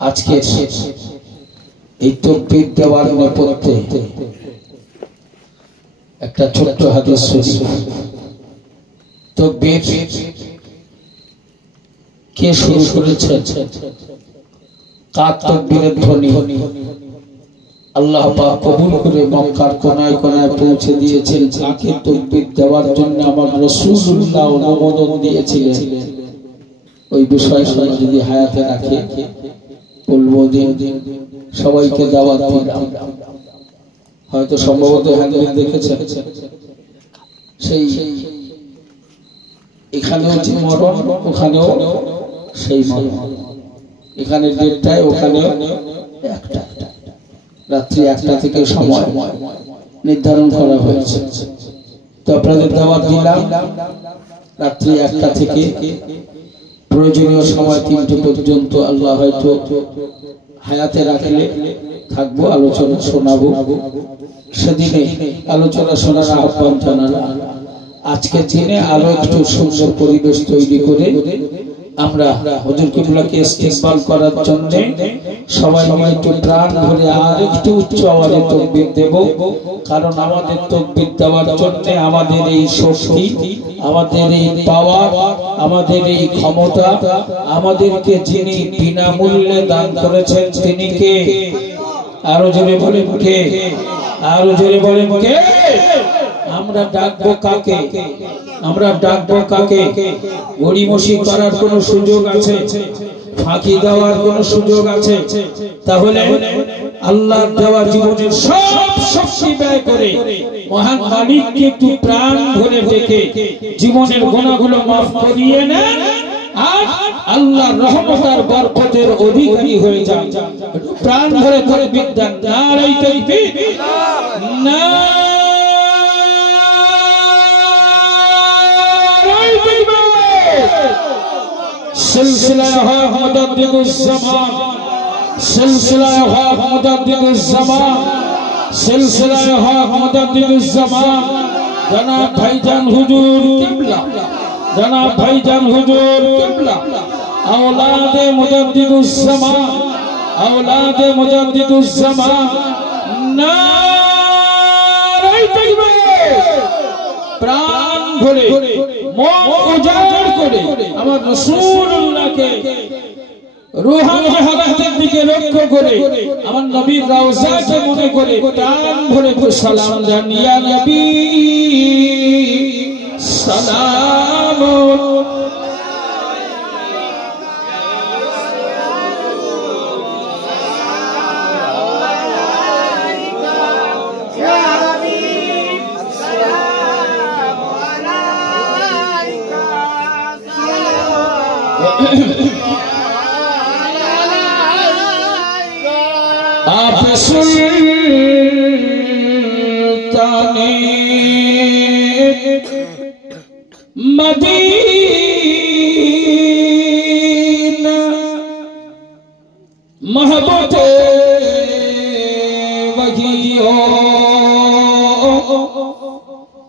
আজকে এই তাকবীর দেওয়ার নেপথ্যে একটা ছোট্ট হাদিস শরীফ। তাকবীর কে শুরু করেছে? কার তাকবীরের ধ্বনি আল্লাহ পাক কবুল করে মক্কার কোনায় কোনায় পৌঁছে দিয়েছেন। যাকে তাকবীর দেওয়ার জন্য আমার রাসূলুল্লাহ অনুমোদন দিয়েছিলেন, ওই বিষয়টা যদি হায়াতে রাখে বলবো যে সবাইকে দাওয়াত দিলাম। হয়তো সম্ভবত হাদিস দেখেছেন, সেই এখানেও যে মরণ ওখানেও সেই মরণ, এখানে দেড়টায় ওখানে একটা, রাত্রি 1টা থেকে সময় নির্ধারণ করা হয়েছে। তো আপনাদের দাওয়াত দিলাম রাত্রি 1টা থেকে প্রয়োজনীয় সময় 3টে পর্যন্ত। আল্লাহ হয়তো হায়াতে রাখলে থাকবো, আলোচনা শোনাবো। সেদিনে আলোচনা শোনার আহ্বান জানালাম। আজকের দিনে আরো একটু সুন্দর পরিবেশ তৈরি করে আমরা হুজুর কিবলাকে ইস্তেকবাল করার জন্য সবাই মিলে একটু প্রাণ ভরে আর একটু উচ্চ আওয়াজে তাকবীর দেব। কারণ আমাদের তাকবীর দেওয়ার জন্য আমাদের এই শক্তি, আমাদের এই পাওয়ার, আমাদের এই ক্ষমতা আমাদেরকে যিনি বিনামূল্যে দান করেছেন তিনি কে? আরো জোরে বলেন কে? আরো জোরে বলেন কে? আমরা ডাকবো কাকে? আমরা ডাকবো কাকে? গড়িমসি করার কোন সুযোগ আছে? ফাঁকি দেওয়ার কোন সুযোগ আছে? তাহলে আল্লাহর দেওয়া জীবনের সব শক্তি ব্যয় করে মহান মালিককে একটু প্রাণ ভরে ডেকে জীবনের গুনাহগুলো মাফ করিয়ে নেন আর আল্লাহর রহমত আর বরকতের অধিকারী হয়ে যান। প্রাণ ভরে তাকবীর দেন। নারে তাকবীর, না सिलसिला है मुजद्दिदुज़्ज़मान, सिलसिला है मुजद्दिदुज़्ज़मान, सिलसिला है मुजद्दिदुज़्ज़मान। जनाब भाईजान हुजूर किबला, जनाब भाईजान हुजूर किबला, औलादे मुजद्दिदुज़्ज़मान, औलादे मुजद्दिदुज़्ज़मान। नारे तकबीर, प्राण भरे মন উজাড় করে আমার রাসূলুল্লাহকে রূহানি হালাতের দিকে লক্ষ্য করে আমার নবীর রওজাকে মনে করে প্রাণ ভরে সালাম দেন। ইয়া নবী সালাম आप सुल्ताने मदीना मोहब्बते वही हो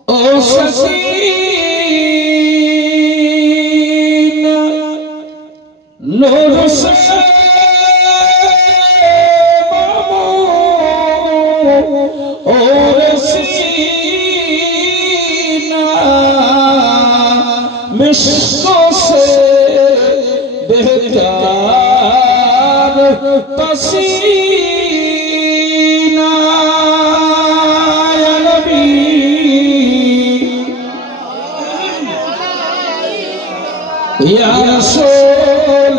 ओ सकीना नूर से मिश्कों से बेहतर पसीना या नबी या रसूल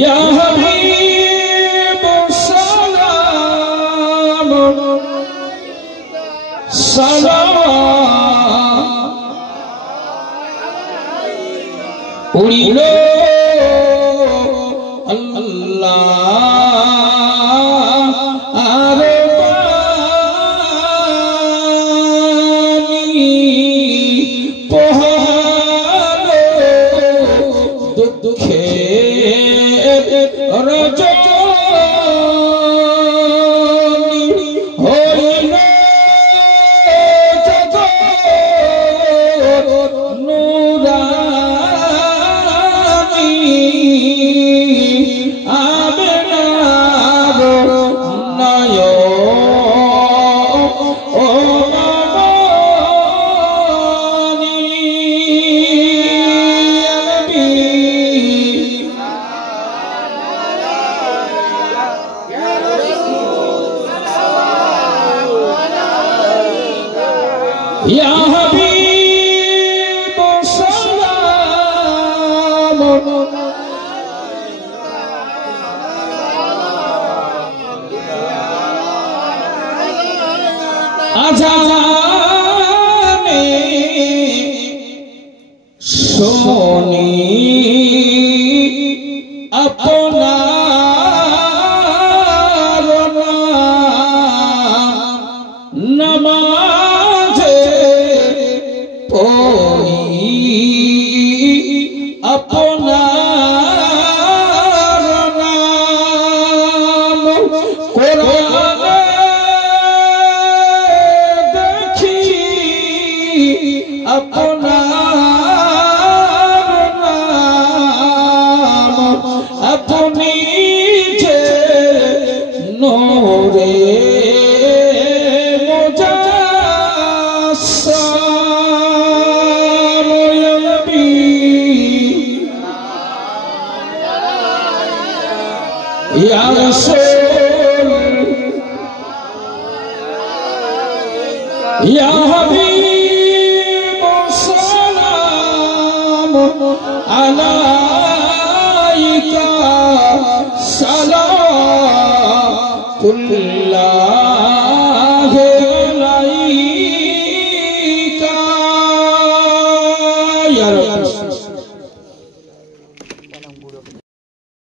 या हबीब सलाम सलाम उड़िलो अल्लाह आरे पानी पोहालो दुखे रजनी होइलो जगो আজানে শুনি আপনার নামাজে পড়ি আপনার নাম কোরআনে দেখি আপনার নাম আপনি যে নূরে Ya Rasul Ya Habib salam alaika salatullah alaika ya Rasul